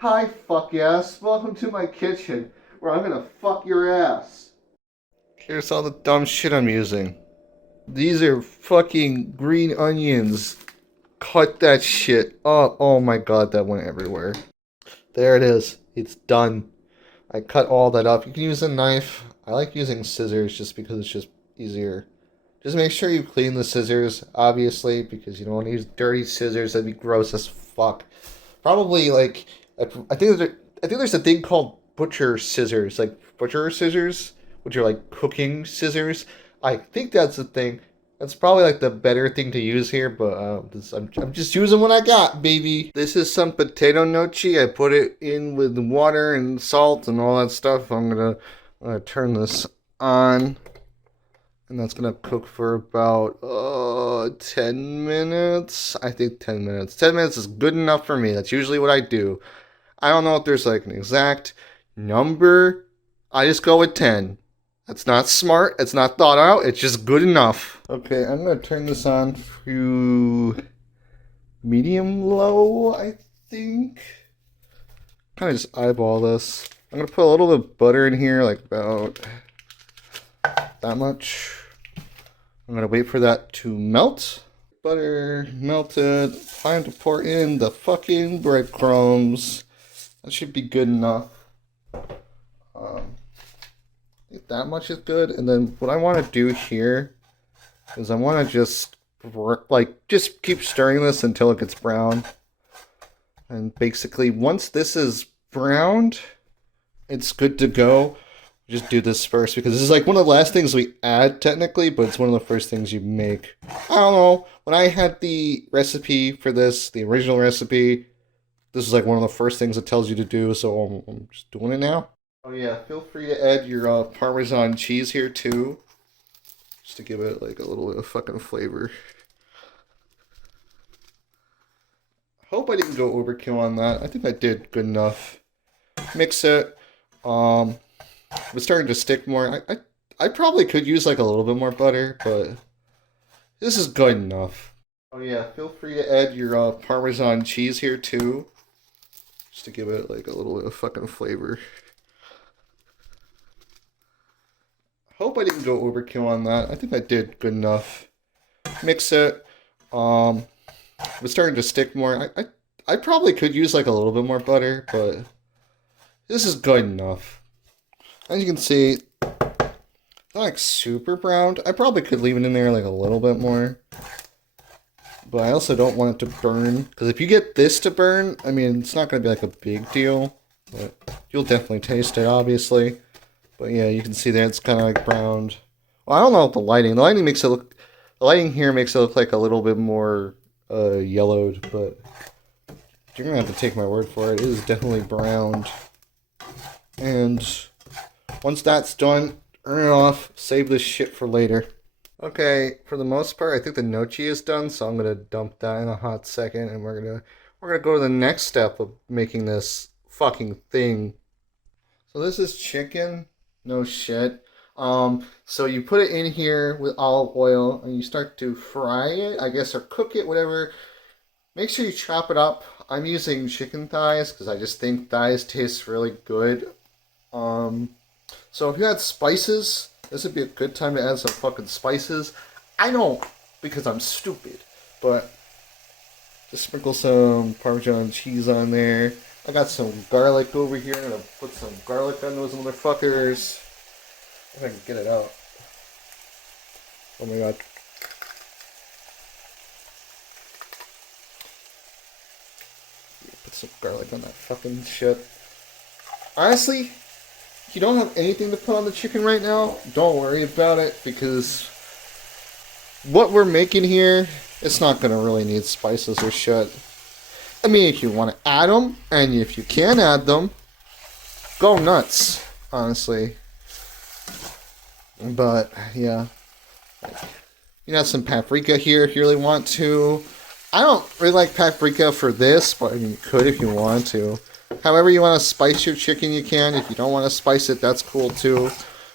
Hi, fuck ass. Welcome to my kitchen, where I'm gonna fuck your ass. Here's all the dumb shit I'm using. These are fucking green onions. Cut that shit up. Oh my god, that went everywhere. There it is. It's done. I cut all that up. You can use a knife. I like using scissors just because it's just easier. Just make sure you clean the scissors, obviously, because you don't want to use dirty scissors. That'd be gross as fuck. Probably like I think there's a thing called butcher scissors, like butcher scissors, which are like cooking scissors. I think that's the thing. That's probably like the better thing to use here, but I'm just using what I got, baby. This is some potato gnocchi. I put it in with water and salt and all that stuff. I'm gonna turn this on, and that's gonna cook for about 10 minutes. I think 10 minutes. 10 minutes is good enough for me. That's usually what I do. I don't know if there's like an exact number. I just go with 10. That's not smart. It's not thought out. It's just good enough. Okay, I'm gonna turn this on to medium low, I think. Kind of just eyeball this. I'm gonna put a little bit of butter in here, like about that much. I'm gonna wait for that to melt. Butter melted. Time to pour in the fucking breadcrumbs. That should be good enough. I think that much is good. And then what I want to do here is I want to just just keep stirring this until it gets brown. And basically, once this is browned, it's good to go. Just do this first because this is like one of the last things we add technically, but it's one of the first things you make. I don't know. When I had the recipe for this, the original recipe, this is like one of the first things it tells you to do, so I'm just doing it now. Oh yeah, feel free to add your Parmesan cheese here too, just to give it like a little bit of fucking flavor. Hope I didn't go overkill on that. I think I did good enough. Mix it. It's starting to stick more. I probably could use like a little bit more butter, but this is good enough. Oh yeah, feel free to add your Parmesan cheese here too, just to give it like a little bit of fucking flavor. Hope I didn't go overkill on that. I think I did good enough. Mix it. It's starting to stick more. I probably could use like a little bit more butter, but this is good enough. As you can see, it's not like super browned. I probably could leave it in there like a little bit more. But I also don't want it to burn. Because if you get this to burn, I mean, it's not going to be like a big deal. But you'll definitely taste it, obviously. But yeah, you can see that it's kind of like browned. Well, I don't know if the lighting makes it look, the lighting here makes it look like a little bit more yellowed. But you're going to have to take my word for it. It is definitely browned. And once that's done, turn it off. Save this shit for later. Okay, for the most part, I think the gnocchi is done, so I'm gonna dump that in a hot second, and we're gonna go to the next step of making this fucking thing. So this is chicken, no shit. So you put it in here with olive oil, and you start to fry it, I guess, or cook it, whatever. Make sure you chop it up. I'm using chicken thighs because I just think thighs taste really good. So if you had spices, this would be a good time to add some fucking spices. I don't, because I'm stupid, but just sprinkle some Parmesan cheese on there. I got some garlic over here. I'm gonna put some garlic on those motherfuckers. If I can get it out. Oh my god. Put some garlic on that fucking shit. Honestly, if you don't have anything to put on the chicken right now, don't worry about it because what we're making here, it's not going to really need spices or shit. I mean, if you want to add them, and if you can add them, go nuts, honestly. But, yeah. You can add some paprika here if you really want to. I don't really like paprika for this, but I mean, you could if you want to. However you want to spice your chicken, you can. If you don't want to spice it, that's cool too.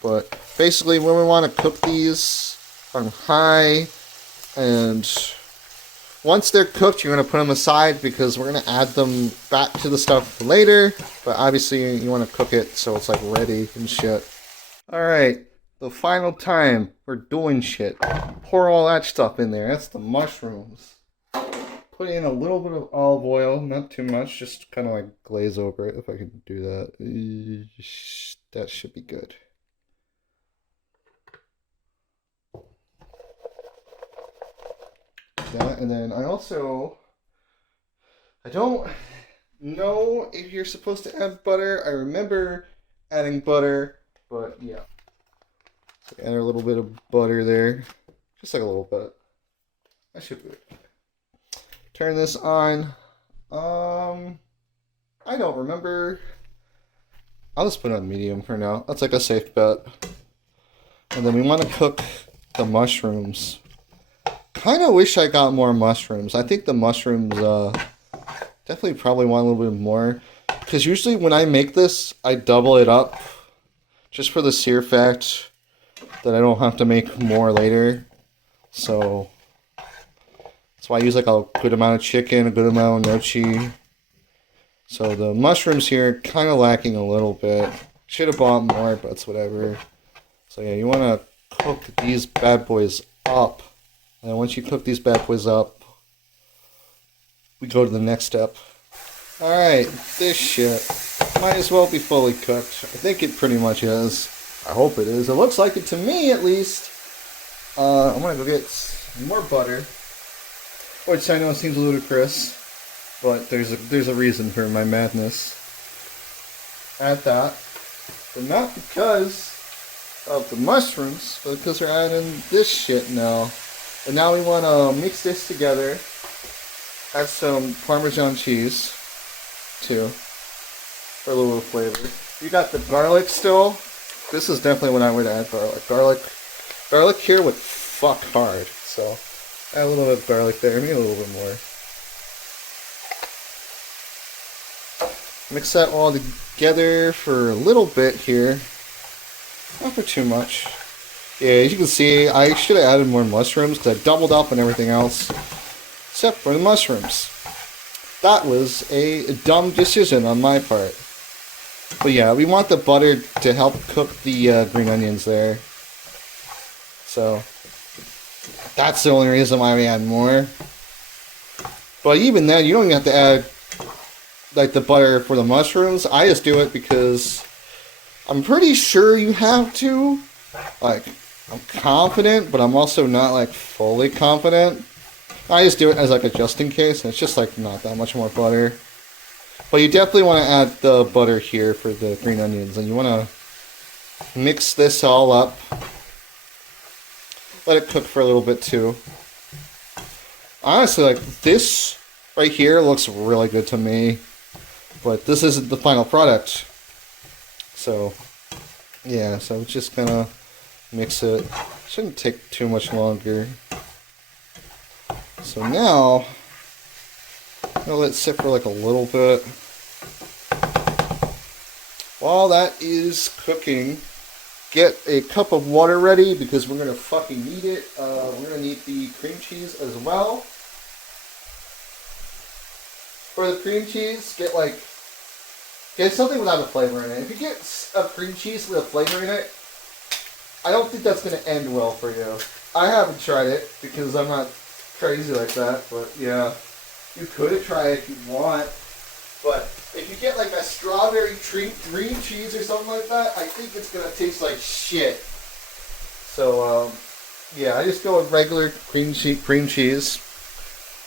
But basically, when we want to cook these on high and Once they're cooked, you're going to put them aside because we're going to add them back to the stuff later. But obviously, you want to cook it so it's like ready and shit. Alright, the final time we're doing shit. Pour all that stuff in there. That's the mushrooms. Put in a little bit of olive oil, not too much, just kind of like glaze over it if I can do that. That should be good. That, and then I don't know if you're supposed to add butter. I remember adding butter, but yeah. So add a little bit of butter there, just like a little bit. That should be good. Turn this on. I don't remember. I'll just put it on medium for now. That's like a safe bet. And then we want to cook the mushrooms. Kind of wish I got more mushrooms. I think the mushrooms definitely probably want a little bit more. Because usually when I make this, I double it up. Just for the sheer fact that I don't have to make more later. So that's why I use like a good amount of chicken, a good amount of gnocchi. So the mushrooms here kind of lacking a little bit. Should have bought more, but it's whatever. So yeah, you want to cook these bad boys up. And once you cook these bad boys up, we go to the next step. Alright, this shit might as well be fully cooked. I think it pretty much is. I hope it is. It looks like it to me, at least. I'm gonna go get more butter. Which I know seems ludicrous. But there's a reason for my madness. Add that. But not because of the mushrooms, but because we're adding this shit now. And now we want to mix this together. Add some Parmesan cheese, too, for a little flavor. You got the garlic still. This is definitely when I would add garlic. Garlic here would fuck hard. So add a little bit of garlic there, maybe a little bit more. Mix that all together for a little bit here. Not for too much. Yeah, as you can see, I should have added more mushrooms because I doubled up on everything else. Except for the mushrooms. That was a dumb decision on my part. But yeah, we want the butter to help cook the green onions there. So, that's the only reason why we add more. But even then, you don't even have to add like the butter for the mushrooms. I just do it because I'm pretty sure you have to. Like, I'm confident, but I'm also not like fully confident. I just do it as like a just in case, and it's just like not that much more butter. But you definitely want to add the butter here for the green onions, and you want to mix this all up. Let it cook for a little bit too. Honestly, like this right here looks really good to me. But this isn't the final product. So, yeah, so just gonna mix it. Shouldn't take too much longer. So now, I'm gonna let it sit for like a little bit. While that is cooking, get a cup of water ready because we're gonna fucking need it. We're gonna need the cream cheese as well. For the cream cheese, get something without a flavor in it. If you get a cream cheese with a flavor in it, I don't think that's going to end well for you. I haven't tried it because I'm not crazy like that, but yeah, you could try it if you want. But if you get like a strawberry cream cheese or something like that, I think it's going to taste like shit. So, yeah, I just go with regular cream cheese.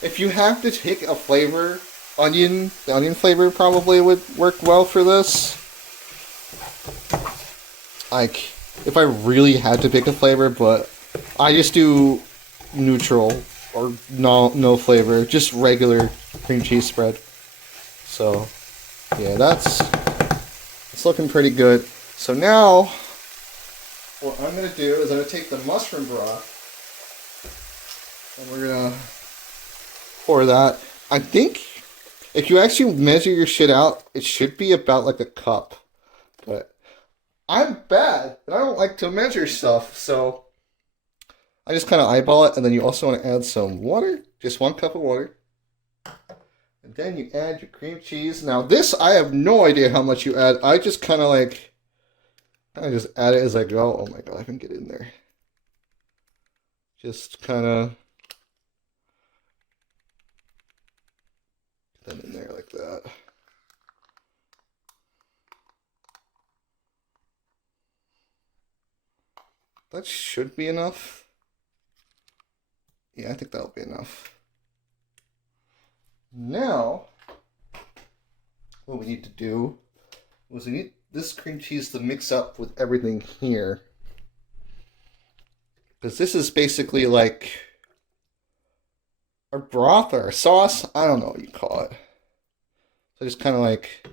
If you have to take a flavor, the onion flavor probably would work well for this. Like, if I really had to pick a flavor, but I just do neutral or no flavor, just regular cream cheese spread. So, yeah, it's looking pretty good. So now, what I'm going to do is I'm going to take the mushroom broth and we're going to pour that. I think if you actually measure your shit out, it should be about like a cup. But I'm bad, and I don't like to measure stuff, so I just kind of eyeball it, and then you also want to add some water, Just 1 cup of water. And then you add your cream cheese. Now this, I have no idea how much you add. I just kind of like, I just add it as I go. Oh my god, I can get in there. Just kind of get that in there like that. That should be enough. Yeah, I think that'll be enough. Now, what we need to do is we need this cream cheese to mix up with everything here. Because this is basically like a broth or a sauce. I don't know what you call it. So just kind of like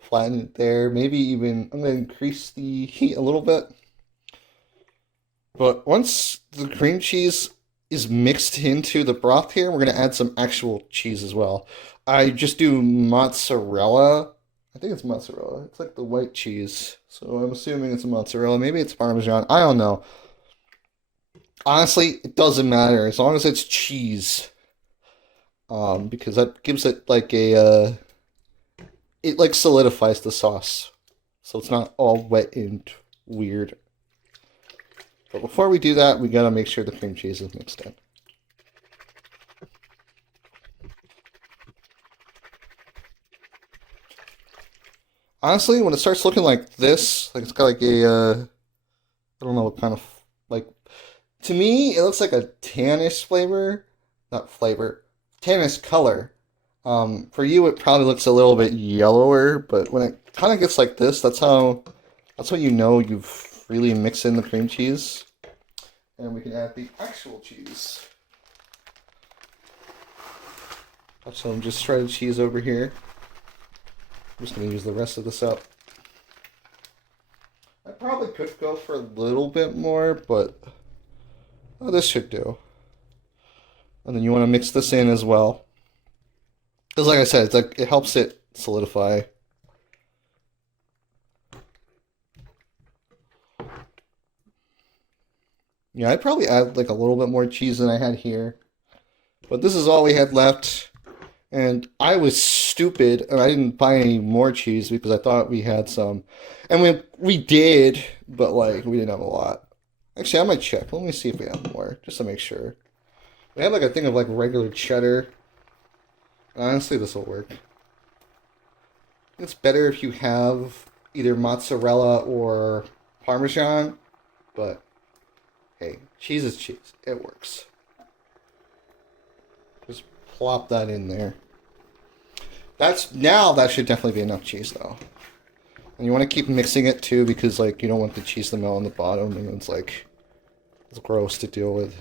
flatten it there. Maybe even, I'm going to increase the heat a little bit. But once the cream cheese is mixed into the broth here, we're going to add some actual cheese as well. I just do mozzarella. I think it's mozzarella. It's like the white cheese. So I'm assuming it's a mozzarella. Maybe it's Parmesan. I don't know. Honestly, it doesn't matter as long as it's cheese. Because that gives it like a... it like solidifies the sauce. So it's not all wet and weird. But before we do that, we gotta make sure the cream cheese is mixed in. Honestly, when it starts looking like this, like it's got like a, I don't know what kind of, like, to me, it looks like a tannish flavor, not flavor, tannish color. For you, it probably looks a little bit yellower, but when it kind of gets like this, that's how you know you've really mixed in the cream cheese. And we can add the actual cheese. Got some just shredded cheese over here. I'm just going to use the rest of this up. I probably could go for a little bit more, but this should do. And then you want to mix this in as well. Because like I said, it's like it helps it solidify. Yeah, I'd probably add like a little bit more cheese than I had here. But this is all we had left. And I was stupid and I didn't buy any more cheese because I thought we had some. And we did, but like we didn't have a lot. Actually, I might check. Let me see if we have more, just to make sure. We have like a thing of like regular cheddar. Honestly, this will work. It's better if you have either mozzarella or Parmesan, but hey, cheese is cheese. It works. Just plop that in there. Now that should definitely be enough cheese though. And you want to keep mixing it too because like you don't want the cheese to melt on the bottom and it's like it's gross to deal with.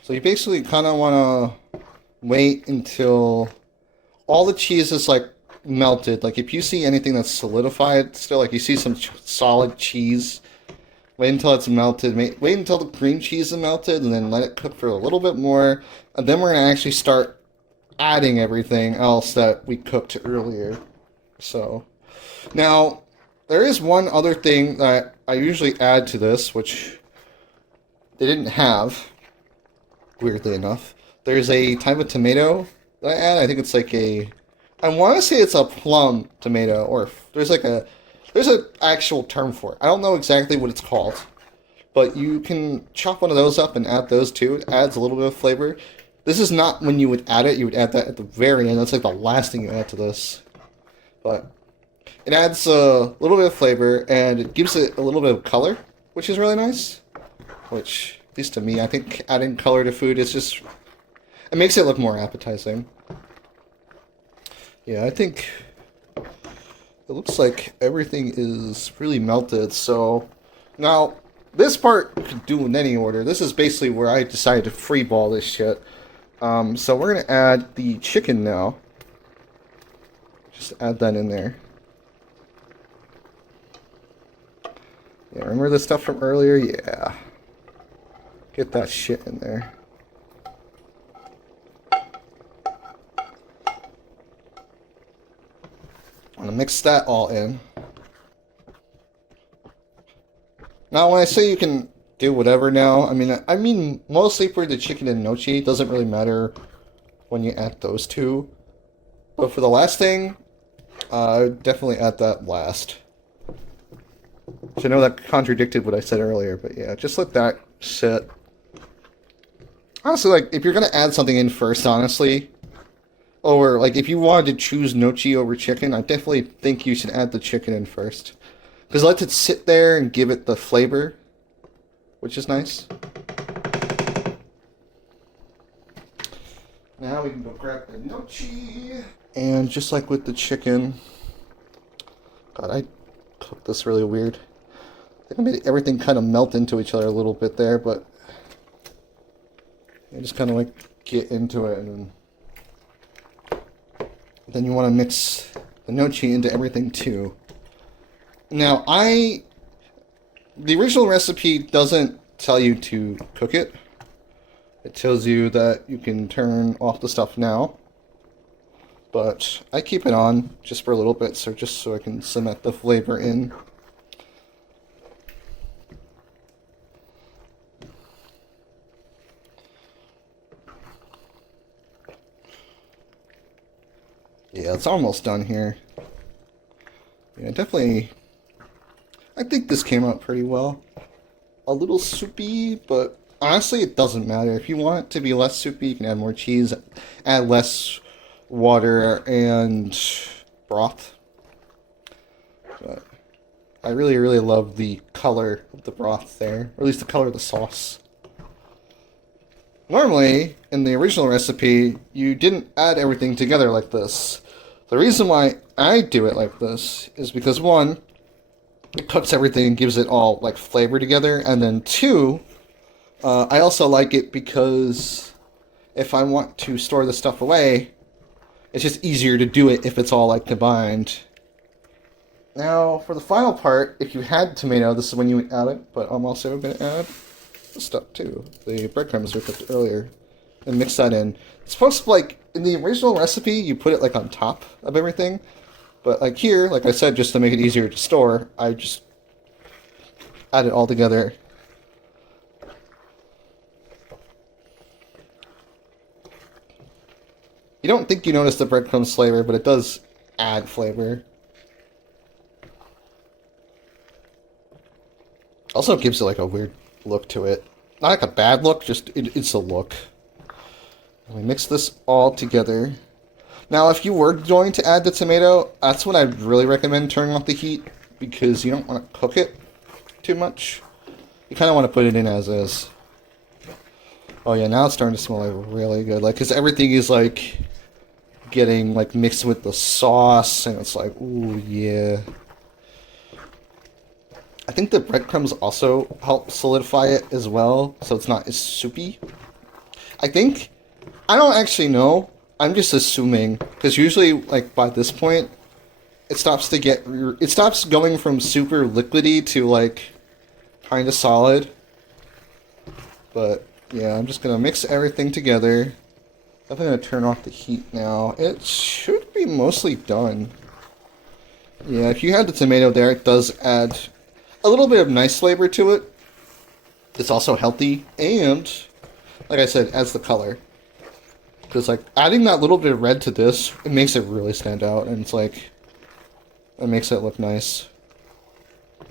So you basically kind of want to wait until all the cheese is like melted. Like if you see anything that's solidified still, like you see some solid cheese, wait until it's melted. Wait until the cream cheese is melted and then let it cook for a little bit more. And then we're going to actually start adding everything else that we cooked earlier. So now there is one other thing that I usually add to this, which they didn't have. Weirdly enough, there's a type of tomato that I add. I think it's like I want to say it's a plum tomato, or there's an actual term for it. I don't know exactly what it's called, but you can chop one of those up and add those too. It adds a little bit of flavor. This is not when you would add it. You would add that at the very end. That's like the last thing you add to this, but it adds a little bit of flavor and it gives it a little bit of color, which is really nice. Which, at least to me, I think adding color to food is just... it makes it look more appetizing. Yeah, I think it looks like everything is really melted, so... Now, this part you could do in any order. This is basically where I decided to freeball this shit. So we're going to add the chicken now. Just add that in there. Yeah, remember the stuff from earlier? Yeah. Get that shit in there. I'm gonna mix that all in. Now, when I say you can do whatever now. I mean mostly for the chicken and gnocchi, it doesn't really matter when you add those two. But for the last thing, definitely add that last. So I know that contradicted what I said earlier, but yeah, just let that sit. Honestly, like, if you're gonna add something in first, honestly, or like if you wanted to choose gnocchi over chicken, I definitely think you should add the chicken in first. Because it lets it sit there and give it the flavor, which is nice. Now we can go grab the gnocchi. And just like with the chicken, God, I cooked this really weird. I think I made everything kind of melt into each other a little bit there, but you just kind of like get into it, and then you want to mix the gnocchi into everything too. Now, the original recipe doesn't tell you to cook it. It tells you that you can turn off the stuff now. But I keep it on just for a little bit, just so I can cement the flavor in. Yeah, it's almost done here. Yeah, definitely. I think this came out pretty well. A little soupy, but honestly, it doesn't matter. If you want it to be less soupy, you can add more cheese, add less water and broth. But I really, really love the color of the broth there, or at least the color of the sauce. Normally, in the original recipe, you didn't add everything together like this. The reason why I do it like this is because, one, it cooks everything and gives it all like flavor together, and then two, I also like it because if I want to store the stuff away, it's just easier to do it if it's all like combined. Now, for the final part, if you had tomato, this is when you would add it, but I'm also going to add the stuff too. The breadcrumbs we cooked earlier. And mix that in. It's supposed to, like, in the original recipe, you put it like on top of everything. But like here, like I said, just to make it easier to store, I just add it all together. You don't think you notice the breadcrumbs flavor, but it does add flavor. Also gives it like a weird look to it. Not like a bad look, just it's a look. And we mix this all together. Now, if you were going to add the tomato, that's when I'd really recommend turning off the heat, because you don't want to cook it too much. You kind of want to put it in as is. Oh yeah, now it's starting to smell like really good. Like, because everything is like getting like mixed with the sauce, and it's like, ooh yeah. I think the breadcrumbs also help solidify it as well, so it's not as soupy. I don't actually know. I'm just assuming, because usually, like, by this point, it stops going from super liquidy to, like, kind of solid. But, yeah, I'm just going to mix everything together. I'm going to turn off the heat now. It should be mostly done. Yeah, if you had the tomato there, it does add a little bit of nice flavor to it. It's also healthy, and, like I said, adds the color. Because, like, adding that little bit of red to this, it makes it really stand out, and it's like, it makes it look nice. But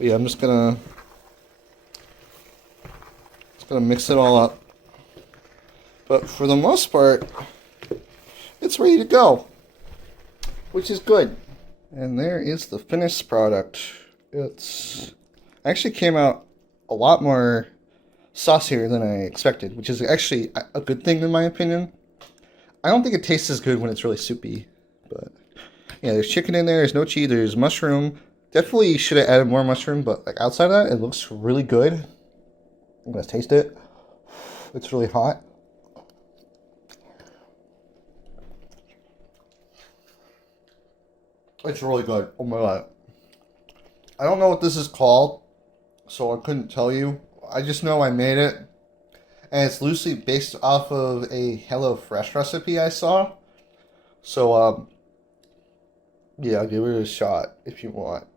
yeah, I'm just gonna mix it all up. But for the most part, it's ready to go, which is good. And there is the finished product. It's actually came out a lot more saucier than I expected, which is actually a good thing in my opinion. I don't think it tastes as good when it's really soupy, but yeah, there's chicken in there, there's gnocchi, there's mushroom. Definitely should have added more mushroom, but like outside of that, it looks really good. I'm gonna taste it. It's really hot. It's really good. Oh my god. I don't know what this is called, so I couldn't tell you. I just know I made it, and it's loosely based off of a HelloFresh recipe I saw. So, yeah, give it a shot if you want.